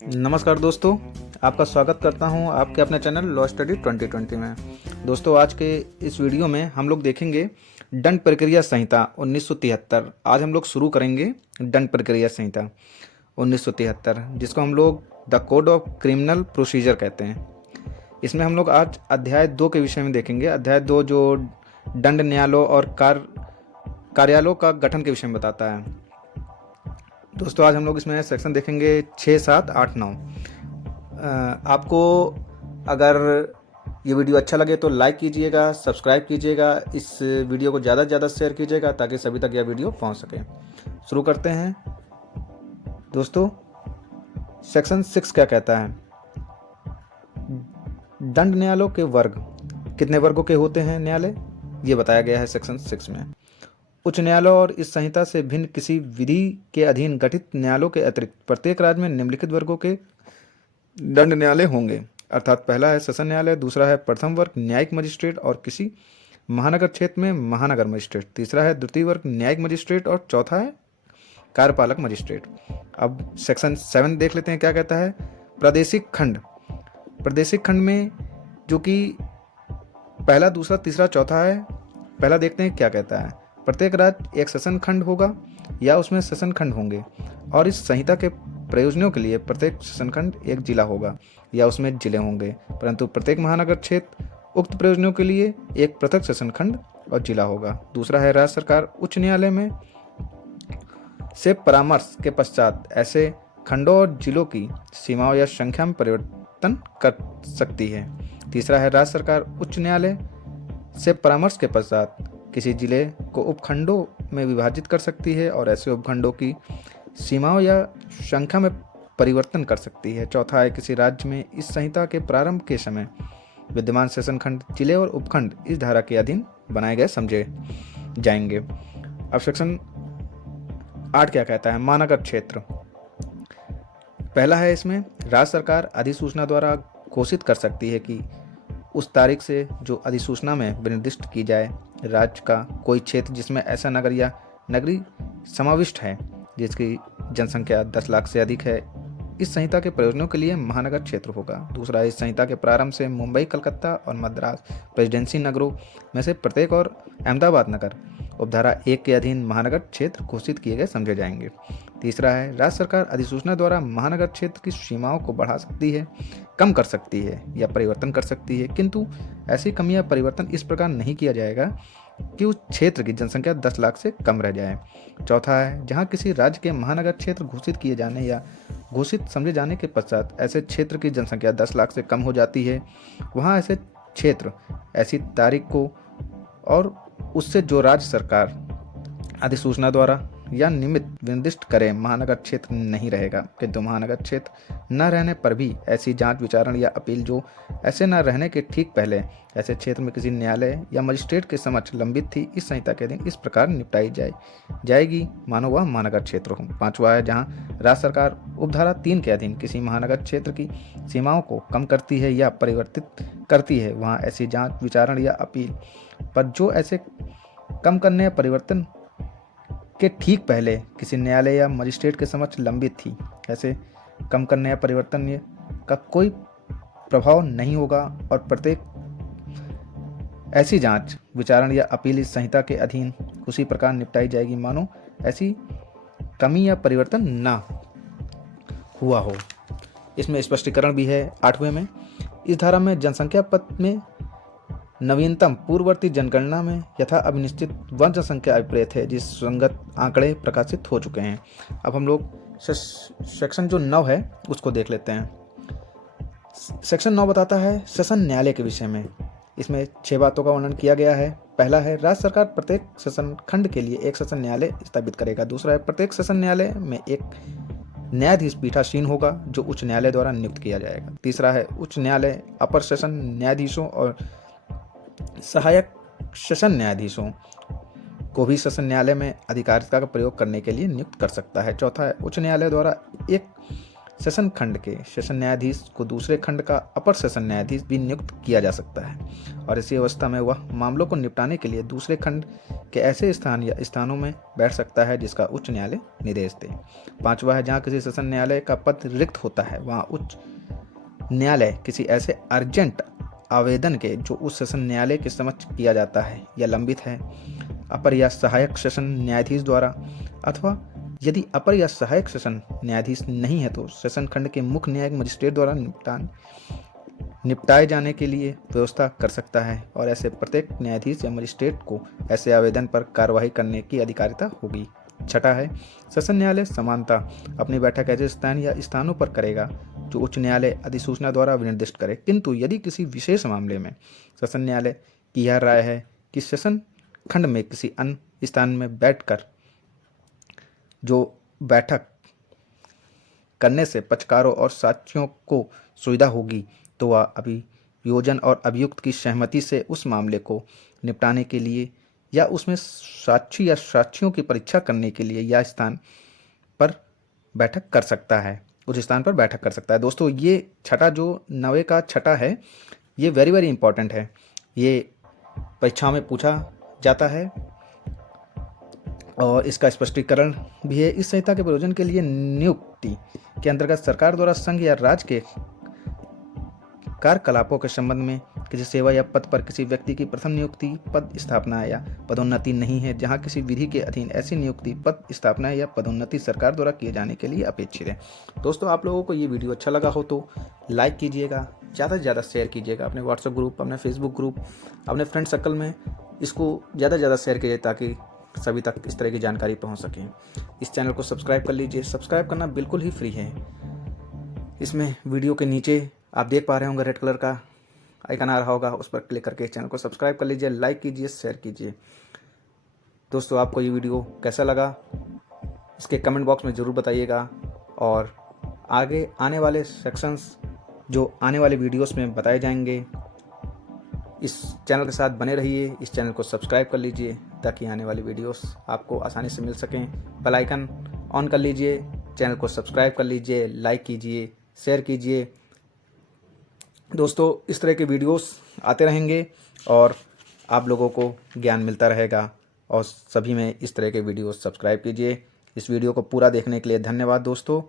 नमस्कार दोस्तों, आपका स्वागत करता हूं आपके अपने चैनल लॉ स्टडी 2020 में। दोस्तों, आज के इस वीडियो में हम लोग देखेंगे दंड प्रक्रिया संहिता 1973। आज हम लोग शुरू करेंगे दंड प्रक्रिया संहिता 1973, जिसको हम लोग the code of criminal procedure कहते हैं। इसमें हम लोग आज अध्याय 2 के विषय में देखेंगे। अध्याय 2 जो दंड न्यायालयों और कार्यालयों का गठन के विषय में बताता है। दोस्तों, आज हम लोग इसमें सेक्शन देखेंगे 6, 7, 8, 9। आपको अगर ये वीडियो अच्छा लगे तो लाइक कीजिएगा, सब्सक्राइब कीजिएगा, इस वीडियो को ज़्यादा से ज़्यादा शेयर कीजिएगा ताकि सभी तक यह वीडियो पहुंच सके। शुरू करते हैं। दोस्तों, सेक्शन 6 क्या कहता है? दंड न्यायालयों के वर्ग। कितने वर्गों के होते हैं न्यायालय, ये बताया गया है सेक्शन 6 में। उच्च न्यायालय और इस संहिता से भिन्न किसी विधि के अधीन गठित न्यायालयों के अतिरिक्त प्रत्येक राज्य में निम्नलिखित वर्गों के दंड न्यायालय होंगे। अर्थात पहला है सेशन न्यायालय, दूसरा है प्रथम वर्ग न्यायिक मजिस्ट्रेट और किसी महानगर क्षेत्र में महानगर मजिस्ट्रेट, तीसरा है द्वितीय वर्ग न्यायिक मजिस्ट्रेट और चौथा है कार्यपालक मजिस्ट्रेट। अब सेक्शन 7 देख लेते हैं क्या कहता है। प्रादेशिक खंड। प्रादेशिक खंड में जो कि पहला, दूसरा, तीसरा, चौथा है। पहला देखते हैं क्या कहता है। प्रत्येक राज्य एक सेशन खंड होगा या उसमें सेशन खंड होंगे, और इस संहिता के प्रयोजनों के लिए प्रत्येक सेशन खंड एक जिला होगा या उसमें जिले होंगे, परंतु प्रत्येक महानगर क्षेत्र उक्त प्रयोजनों के लिए एक पृथक सेशन खंड और जिला होगा। दूसरा है राज्य सरकार उच्च न्यायालय में से परामर्श के पश्चात ऐसे खंडों और जिलों की सीमाओं या संख्या में परिवर्तन कर सकती है। तीसरा है राज्य सरकार उच्च न्यायालय से परामर्श के पश्चात किसी जिले को उपखंडों में विभाजित कर सकती है और ऐसे उपखंडों की सीमाओं या संख्या में परिवर्तन कर सकती है। चौथा है किसी राज्य में इस संहिता के प्रारंभ के समय विद्यमान सेशन खंड, जिले और उपखंड इस धारा के अधीन बनाए गए समझे जाएंगे। अब सेक्शन 8 क्या कहता है? महानगर क्षेत्र। पहला है इसमें राज्य सरकार अधिसूचना द्वारा घोषित कर सकती है कि उस तारीख से जो अधिसूचना में विनिर्दिष्ट की जाए, राज्य का कोई क्षेत्र जिसमें ऐसा नगर या नगरी समाविष्ट है जिसकी जनसंख्या 10 लाख से अधिक है, इस संहिता के प्रयोजनों के लिए महानगर क्षेत्र होगा। दूसरा, इस संहिता के प्रारंभ से मुंबई, कलकत्ता और मद्रास प्रेसिडेंसी नगरों में से प्रत्येक और अहमदाबाद नगर उपधारा 1 के अधीन महानगर क्षेत्र घोषित किए गए समझे जाएंगे। तीसरा है राज्य सरकार अधिसूचना द्वारा महानगर क्षेत्र की सीमाओं को बढ़ा सकती है, कम कर सकती है या परिवर्तन कर सकती है, किंतु ऐसी कमी या परिवर्तन इस प्रकार नहीं किया जाएगा कि उस क्षेत्र की जनसंख्या 10 लाख से कम रह जाए। चौथा है जहां किसी राज्य के महानगर क्षेत्र घोषित किए जाने या घोषित समझे जाने के पश्चात ऐसे क्षेत्र की जनसंख्या 10 लाख से कम हो जाती है, वहां ऐसे क्षेत्र ऐसी तारीख को और उससे जो राज्य सरकार अधिसूचना द्वारा या निमित्त विनिर्दिष्ट करे महानगर क्षेत्र नहीं रहेगा, किंतु महानगर क्षेत्र न रहने पर भी ऐसी जांच, विचारण या अपील जो ऐसे न रहने के ठीक पहले ऐसे क्षेत्र में किसी न्यायालय या मजिस्ट्रेट के समक्ष लंबित थी, इस संहिता के अधीन इस प्रकार निपटाई जाएगी मानो वह महानगर क्षेत्र हो। पांचवा है जहां राज्य सरकार उपधारा 3 के अधीन किसी महानगर क्षेत्र की सीमाओं को कम करती है या परिवर्तित करती है, वहां ऐसी जांच, विचारण या अपील पर जो ऐसे कम करने या परिवर्तन के ठीक पहले किसी न्यायालय या मजिस्ट्रेट के समक्ष लंबित थी, ऐसे कम करने या परिवर्तन का कोई प्रभाव नहीं होगा और प्रत्येक ऐसी जांच, विचारण या अपील इस संहिता के अधीन उसी प्रकार निपटाई जाएगी मानो ऐसी कमी या परिवर्तन ना हुआ हो। इसमें स्पष्टीकरण भी है 8वें में। इस धारा में जनसंख्या पत्र में नवीनतम पूर्ववर्ती जनगणना में यथा अभिनिश्चित वन जनसंख्या अभिप्रेत है, जिस संगत आंकड़े प्रकाशित हो चुके हैं। अब हम लोग सेक्शन जो 9 है उसको देख लेते हैं। सेक्शन 9 बताता है सेशन न्यायालय के विषय में। इसमें 6 बातों का वर्णन किया गया है। पहला है राज्य सरकार प्रत्येक सेशन खंड के लिए एक सेशन न्यायालय स्थापित करेगा। दूसरा है प्रत्येक सेशन न्यायालय में एक न्यायाधीश पीठासीन होगा जो उच्च न्यायालय द्वारा नियुक्त किया जाएगा। तीसरा है उच्च न्यायालय अपर सेशन न्यायाधीशों और सहायक सेशन न्यायाधीशों को भी सेशन न्यायालय में अधिकारिता का प्रयोग करने के लिए नियुक्त कर सकता है। चौथा है उच्च न्यायालय द्वारा एक सेशन खंड के सेशन न्यायाधीश को दूसरे खंड का अपर सेशन न्यायाधीश भी नियुक्त किया जा सकता है और इसी अवस्था में वह मामलों को निपटाने के लिए दूसरे खंड के ऐसे स्थान या स्थानों में बैठ सकता है जिसका उच्च न्यायालय निर्देश दे। 5वां है, जहाँ किसी सेशन न्यायालय का पद रिक्त होता है वहाँ उच्च न्यायालय किसी ऐसे अर्जेंट आवेदन के जो उस सेशन न्यायालय के समक्ष किया जाता है या लंबित है अपर या सहायक सेशन न्यायाधीश द्वारा, अथवा यदि अपर या सहायक सेशन न्यायाधीश नहीं है तो सेशन खंड के मुख्य न्यायिक मजिस्ट्रेट द्वारा निपटाए जाने के लिए व्यवस्था कर सकता है और ऐसे प्रत्येक न्यायाधीश या मजिस्ट्रेट को ऐसे आवेदन पर कार्रवाई करने की अधिकारिता होगी। 6 है, सेशन न्यायालय समानता अपनी बैठक ऐसे स्थान या स्थानों पर करेगा जो उच्च न्यायालय अधिसूचना द्वारा विनिर्दिष्ट करे, किंतु यदि किसी विशेष मामले में सेशन न्यायालय की यह राय है कि सेशन खंड में किसी अन्य स्थान में बैठकर जो बैठक करने से पक्षकारों और साक्षियों को सुविधा होगी तो वह अभियोजन और अभियुक्त की सहमति से उस मामले को निपटाने के लिए या उसमें साक्षी या साक्षियों की परीक्षा करने के लिए या स्थान पर बैठक कर सकता है, उस स्थान पर बैठक कर सकता है। दोस्तों ये छठा जो 9वें का छठा है ये वेरी वेरी इंपॉर्टेंट है, ये परीक्षाओं में पूछा जाता है और इसका स्पष्टीकरण भी है। इस संहिता के प्रयोजन के लिए नियुक्ति के अंतर्गत सरकार द्वारा संघ या राज्य के कार्यकलापों के संबंध में किसी सेवा या पद पर किसी व्यक्ति की प्रथम नियुक्ति पद स्थापना या पदोन्नति नहीं है, जहां किसी विधि के अधीन ऐसी नियुक्ति पद स्थापना या पदोन्नति सरकार द्वारा किए जाने के लिए अपेक्षित है। दोस्तों आप लोगों को ये वीडियो अच्छा लगा हो तो लाइक कीजिएगा, ज़्यादा से ज़्यादा शेयर कीजिएगा अपने व्हाट्सएप ग्रुप, अपने फेसबुक ग्रुप, अपने फ्रेंड सर्कल में इसको ज़्यादा से ज़्यादा शेयर कीजिए ताकि सभी तक इस तरह की जानकारी पहुंच सके। इस चैनल को सब्सक्राइब कर लीजिए, सब्सक्राइब करना बिल्कुल ही फ्री है। इसमें वीडियो के नीचे आप देख पा रहे होंगे रेड कलर का आइकन आ रहा होगा, उस पर क्लिक करके इस चैनल को सब्सक्राइब कर लीजिए, लाइक कीजिए, शेयर कीजिए। दोस्तों आपको ये वीडियो कैसा लगा इसके कमेंट बॉक्स में ज़रूर बताइएगा और आगे आने वाले सेक्शंस जो आने वाले वीडियोस में बताए जाएंगे इस चैनल के साथ बने रहिए। इस चैनल को सब्सक्राइब कर लीजिए ताकि आने वाली वीडियोस आपको आसानी से मिल सकें। बेल आइकन ऑन कर लीजिए, चैनल को सब्सक्राइब कर लीजिए, लाइक कीजिए, शेयर कीजिए। दोस्तों इस तरह के वीडियोस आते रहेंगे और आप लोगों को ज्ञान मिलता रहेगा और सभी में इस तरह के वीडियोस सब्सक्राइब कीजिए। इस वीडियो को पूरा देखने के लिए धन्यवाद दोस्तों।